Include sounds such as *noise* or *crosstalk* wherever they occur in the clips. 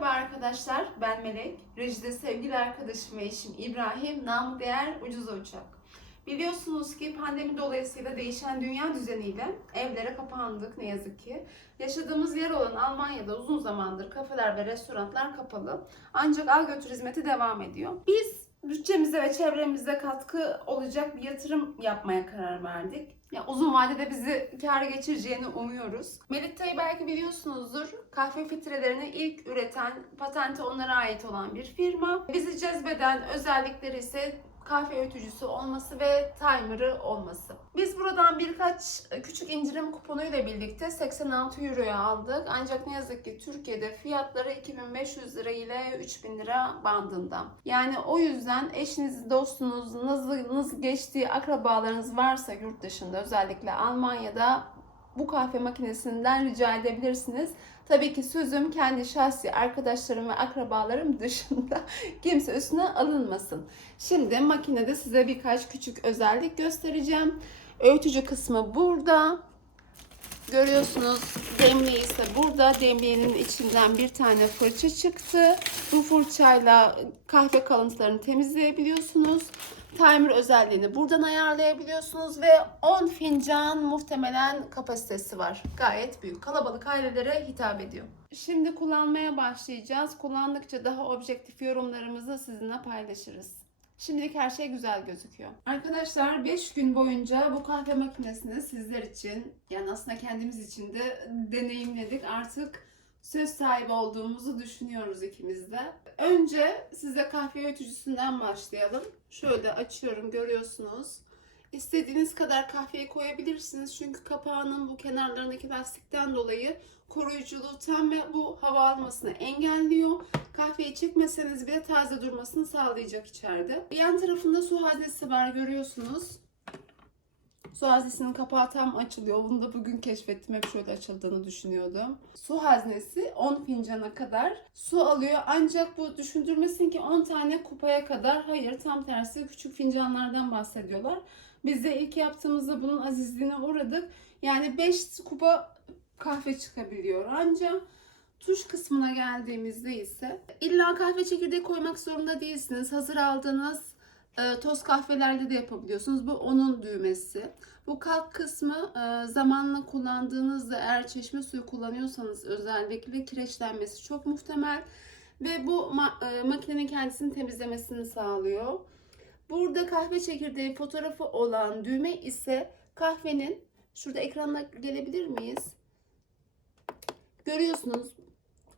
Merhaba arkadaşlar, ben Melek. Rejide sevgili arkadaşım ve eşim İbrahim, namı değer ucuz uçak. Biliyorsunuz ki pandemi dolayısıyla değişen dünya düzeniyle evlere kapandık ne yazık ki. Yaşadığımız yer olan Almanya'da uzun zamandır kafeler ve restoranlar kapalı. Ancak al götür hizmeti devam ediyor. Biz bütçemize ve çevremize katkı olacak bir yatırım yapmaya karar verdik. Ya uzun vadede bizi kâra geçireceğini umuyoruz. Melitta'yı belki biliyorsunuzdur. Kahve filtrelerini ilk üreten, patenti onlara ait olan bir firma. Bizi cezbeden özellikleri ise kahve öğütücüsü olması ve timer'ı olması. Biz buradan birkaç küçük indirim kuponuyla birlikte 86 euroya aldık. Ancak ne yazık ki Türkiye'de fiyatları 2500 lira ile 3000 lira bandında. Yani o yüzden eşiniz, dostunuz, nazınız geçtiği akrabalarınız varsa yurt dışında özellikle Almanya'da bu kahve makinesinden rica edebilirsiniz. Tabii ki sözüm kendi şahsi arkadaşlarım ve akrabalarım dışında *laughs* kimse üstüne alınmasın. Şimdi makinede size birkaç küçük özellik göstereceğim. Öğütücü kısmı burada. Görüyorsunuz demliği ise burada. Demliğinin içinden bir tane fırça çıktı. Bu fırçayla kahve kalıntılarını temizleyebiliyorsunuz. Timer özelliğini buradan ayarlayabiliyorsunuz ve 10 fincan muhtemelen kapasitesi var. Gayet büyük. Kalabalık ailelere hitap ediyor. Şimdi kullanmaya başlayacağız. Kullandıkça daha objektif yorumlarımızı sizinle paylaşırız. Şimdilik her şey güzel gözüküyor. Arkadaşlar 5 gün boyunca bu kahve makinesini sizler için yani aslında kendimiz için de deneyimledik. Artık söz sahibi olduğumuzu düşünüyoruz ikimiz de. Önce size kahve öğütücüsünden başlayalım. Şöyle açıyorum görüyorsunuz. İstediğiniz kadar kahveyi koyabilirsiniz. Çünkü kapağının bu kenarlarındaki lastikten dolayı koruyuculuğu tam ve bu hava almasını engelliyor. Kahveyi çekmeseniz bile taze durmasını sağlayacak içeride. Yan tarafında su haznesi var görüyorsunuz. Su haznesinin kapağı tam açılıyor. Bunu da bugün keşfettim. Hep şöyle açıldığını düşünüyordum. Su haznesi 10 fincana kadar su alıyor. Ancak bu düşündürmesin ki 10 tane kupaya kadar. Hayır tam tersi küçük fincanlardan bahsediyorlar. Biz de ilk yaptığımızda bunun azizliğine uğradık. Yani 5 kupa kahve çıkabiliyor. Ancak tuş kısmına geldiğimizde ise illa kahve çekirdeği koymak zorunda değilsiniz. Hazır aldığınız e, toz kahvelerde de yapabiliyorsunuz. Bu onun düğmesi. Bu kalk kısmı e, zamanla kullandığınızda eğer çeşme suyu kullanıyorsanız özellikle kireçlenmesi çok muhtemel ve bu e, makinenin kendisini temizlemesini sağlıyor. Burada kahve çekirdeği fotoğrafı olan düğme ise kahvenin şurada ekranda gelebilir miyiz? Görüyorsunuz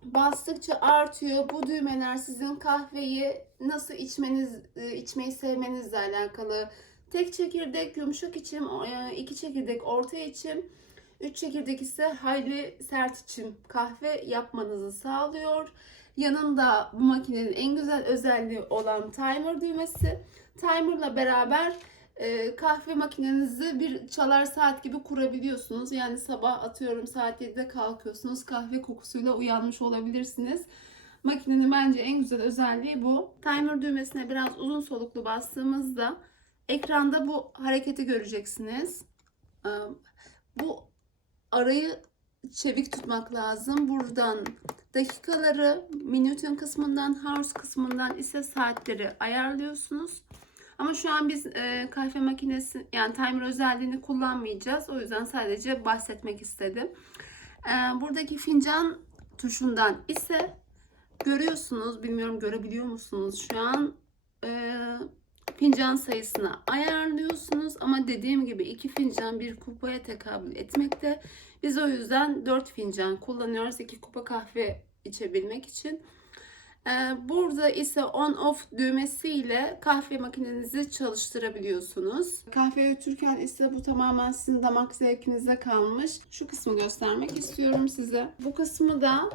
bastıkça artıyor. Bu düğmeler sizin kahveyi nasıl içmeniz, e, içmeyi sevmenizle alakalı. Tek çekirdek yumuşak içim, e, iki çekirdek orta içim, üç çekirdek ise hayli sert içim kahve yapmanızı sağlıyor. Yanında bu makinenin en güzel özelliği olan timer düğmesi. Timerla beraber kahve makinenizi bir çalar saat gibi kurabiliyorsunuz. Yani sabah atıyorum saat 7'de kalkıyorsunuz. Kahve kokusuyla uyanmış olabilirsiniz. Makinenin bence en güzel özelliği bu. Timer düğmesine biraz uzun soluklu bastığımızda ekranda bu hareketi göreceksiniz. Ee, Bu arayı çevik tutmak lazım. Buradan dakikaları, minütün kısmından, hours kısmından ise saatleri ayarlıyorsunuz. Ama şu an biz e, kahve makinesi yani timer özelliğini kullanmayacağız. O yüzden sadece bahsetmek istedim. E, buradaki fincan tuşundan ise görüyorsunuz, bilmiyorum görebiliyor musunuz şu an e, fincan sayısını ayarlıyorsunuz. Ama dediğim gibi iki fincan bir kupaya tekabül etmekte. Biz o yüzden 4 fincan kullanıyoruz. 2 kupa kahve içebilmek için. Ee, Burada ise on off düğmesiyle kahve makinenizi çalıştırabiliyorsunuz. Kahve öğütürken ise bu tamamen sizin damak zevkinize kalmış. Şu kısmı göstermek istiyorum size. Bu kısmı da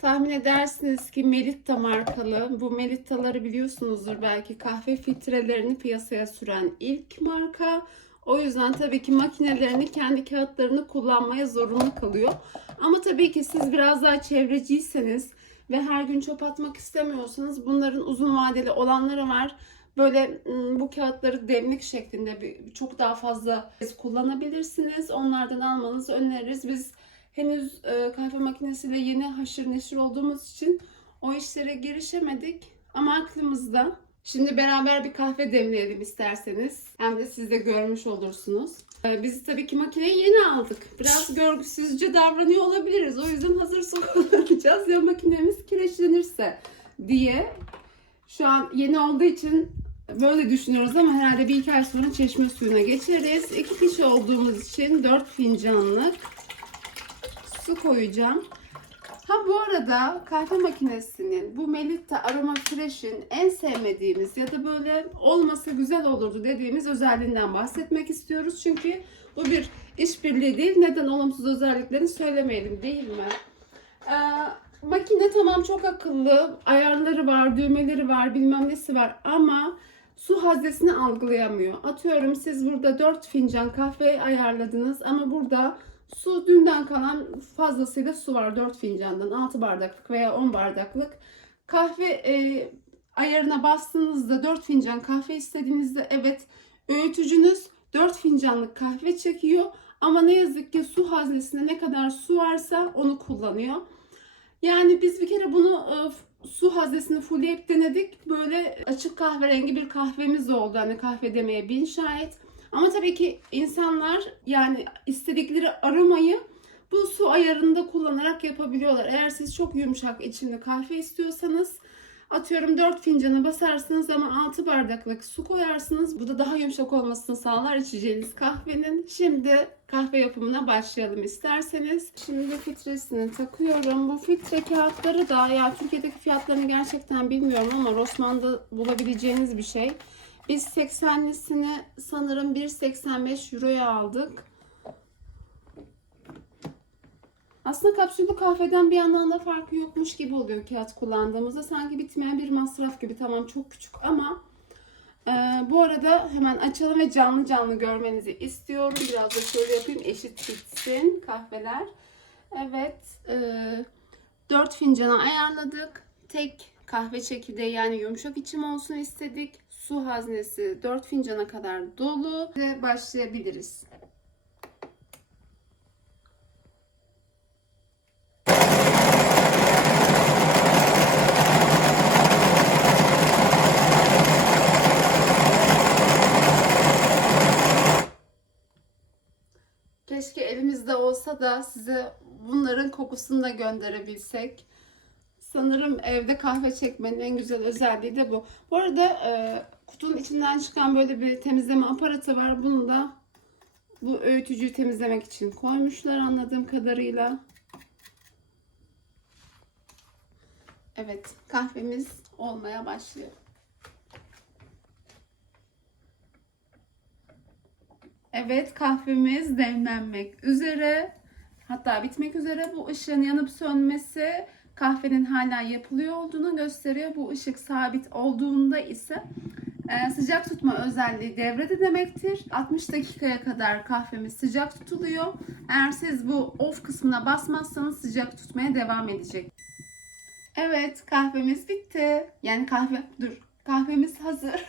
tahmin edersiniz ki Melitta markalı. Bu Melitta'ları biliyorsunuzdur belki kahve filtrelerini piyasaya süren ilk marka. O yüzden tabii ki makinelerini kendi kağıtlarını kullanmaya zorunlu kalıyor. Ama tabii ki siz biraz daha çevreciyseniz ve her gün çöp atmak istemiyorsanız bunların uzun vadeli olanları var. Böyle ım, bu kağıtları demlik şeklinde bir, çok daha fazla kullanabilirsiniz. Onlardan almanızı öneririz. Biz henüz e, kahve makinesiyle yeni haşır neşir olduğumuz için o işlere girişemedik. Ama aklımızda. Şimdi beraber bir kahve demleyelim isterseniz. Hem de siz de görmüş olursunuz. Ee, Biz tabii ki makineyi yeni aldık. Biraz görgüsüzce davranıyor olabiliriz. O yüzden hazır su kullanacağız *laughs* ya makinemiz kireçlenirse diye. Şu an yeni olduğu için böyle düşünüyoruz ama herhalde bir iki ay sonra çeşme suyuna geçeriz. İki kişi olduğumuz için dört fincanlık su koyacağım. Ha bu arada kahve makinesinin bu Melitta Aroma Fresh'in en sevmediğimiz ya da böyle olmasa güzel olurdu dediğimiz özelliğinden bahsetmek istiyoruz. Çünkü bu bir işbirliği değil. Neden olumsuz özelliklerini söylemeyelim değil mi? Ee, makine tamam çok akıllı. Ayarları var, düğmeleri var, bilmem nesi var ama su haznesini algılayamıyor. Atıyorum siz burada 4 fincan kahve ayarladınız ama burada Su dünden kalan fazlasıyla su var 4 fincandan 6 bardaklık veya 10 bardaklık. Kahve e, ayarına bastığınızda 4 fincan kahve istediğinizde evet öğütücünüz 4 fincanlık kahve çekiyor. Ama ne yazık ki su haznesinde ne kadar su varsa onu kullanıyor. Yani biz bir kere bunu e, su haznesini fullleyip denedik. Böyle açık kahverengi bir kahvemiz oldu. Hani kahve demeye bin şahit. Ama tabii ki insanlar yani istedikleri aromayı bu su ayarında kullanarak yapabiliyorlar. Eğer siz çok yumuşak içimli kahve istiyorsanız atıyorum 4 fincana basarsınız ama 6 bardaklık su koyarsınız. Bu da daha yumuşak olmasını sağlar içeceğiniz kahvenin. Şimdi kahve yapımına başlayalım isterseniz. Şimdi filtresini takıyorum. Bu filtre kağıtları da ya Türkiye'deki fiyatlarını gerçekten bilmiyorum ama Rossmann'da bulabileceğiniz bir şey. Biz 80'lisini sanırım 1.85 euroya aldık. Aslında kapsüllü kahveden bir yandan da farkı yokmuş gibi oluyor kağıt kullandığımızda. Sanki bitmeyen bir masraf gibi. Tamam çok küçük ama e, bu arada hemen açalım ve canlı canlı görmenizi istiyorum. Biraz da şöyle yapayım eşit bitsin kahveler. Evet. E, 4 fincana ayarladık. Tek kahve çekirdeği yani yumuşak içim olsun istedik. Su haznesi 4 fincana kadar dolu ve başlayabiliriz. Keşke elimizde olsa da size bunların kokusunu da gönderebilsek. Sanırım evde kahve çekmenin en güzel özelliği de bu. Bu arada e, kutunun içinden çıkan böyle bir temizleme aparatı var. Bunu da bu öğütücüyü temizlemek için koymuşlar anladığım kadarıyla. Evet kahvemiz olmaya başlıyor. Evet kahvemiz demlenmek üzere. Hatta bitmek üzere bu ışığın yanıp sönmesi kahvenin hala yapılıyor olduğunu gösteriyor. Bu ışık sabit olduğunda ise sıcak tutma özelliği devrede demektir. 60 dakikaya kadar kahvemiz sıcak tutuluyor. Eğer siz bu off kısmına basmazsanız sıcak tutmaya devam edecek. Evet kahvemiz bitti. Yani kahve dur kahvemiz hazır.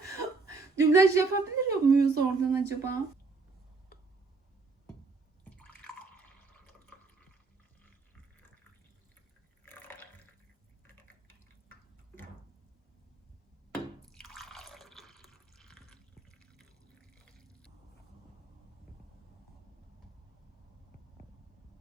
*laughs* Dublaj yapabiliyor muyuz oradan acaba?